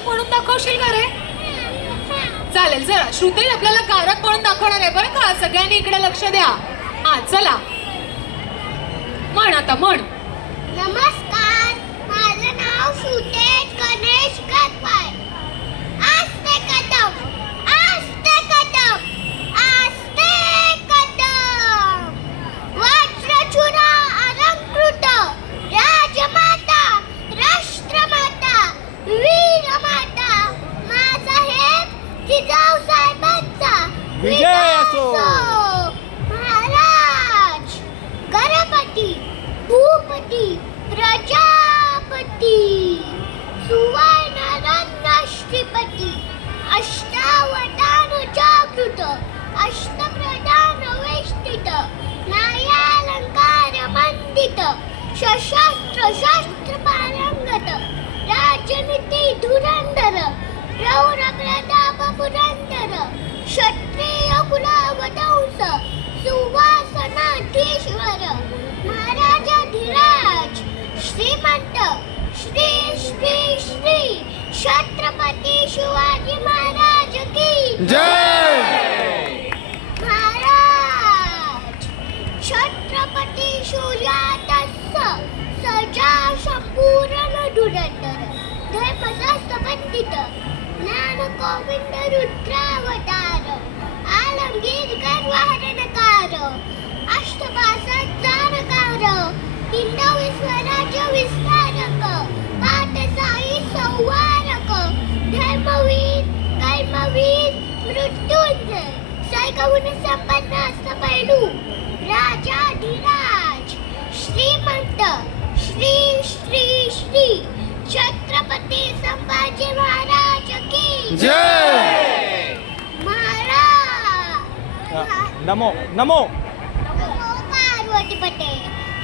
कारक म्हणून दाखवशील का रे? चालेल, जरा श्रुती आपल्याला कारक म्हणून दाखवणार आहे बरं का. सगळ्यांनी इकडे लक्ष द्या. हा चला, म्हण आता, म्हण. नमस्कार, माझं नाव सुतेज गणेश गणपाय. आस्ते कदम, आस्ते कदम, आस्ते कदम. वज्रचूडा अलंकृत राजमाता, राष्ट्रमाता, वीरमाता, मासाहेब जिजाऊसाहेबांचा विजय असो. महाराज, गणपती, भूपती, प्रजापती, सुवर्णरत्न राष्ट्रपती, अष्टावधान जागृत, अष्टप्रधान वेष्टित, न्यायालंकार मंडित, सशस्त्र शस्त्र पारंगत, राजनीती धुरंधर, रौर प्रताप पुरंदर, क्षत्रिय कुलावतंस, सुवासनाधीश्वर, महाराजाधिराज, श्रीमंत, श्री श्री श्री छत्रपती शिवाजी महाराज की जय. महाराज, छत्रपती शिवजातस्य सजा संपूर्ण धुरंधर, धर्मशास्त्र पंडित, ज्ञान गोविंद रुद्रावतार, आलमगीर गर्वहरणकार, अष्टभाषा जानकार, हिंदवी स्वराज्य विस्तारक, पाठशाही संवारक, धर्मवीर, कर्मवीर, मृत्युंजय, सैगुण संपन्न असपैलू, राजाधिराज, श्रीमंत, श्री श्री श्री छत्रपती संभाजी महाराज की जय. महाराज. नमो नमो नमो पार्वतीपते.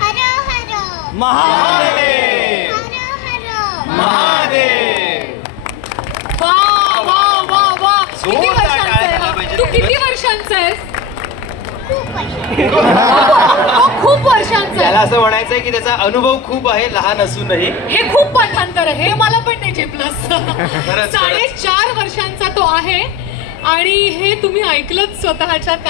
हर हर महादेव. हर हर महादेव. वा वा वा वा. किती जोरदार वर्षांचा टाळ्या आहे झाल्या हा? पाहिजेत. तू किती वर्षांचा आहेस? खूप वर्ष. तो खूप वर्षांचा त्याला आहे. असं म्हणायचंय की त्याचा अनुभव खूप आहे लहान असूनही. हे खूप पाठांतर आहे, हे मला पण नाही झेपलं. खरंच. 4.5 वर्षांचा तो आहे आणि हे तुम्ही ऐकलंच स्वतःच्या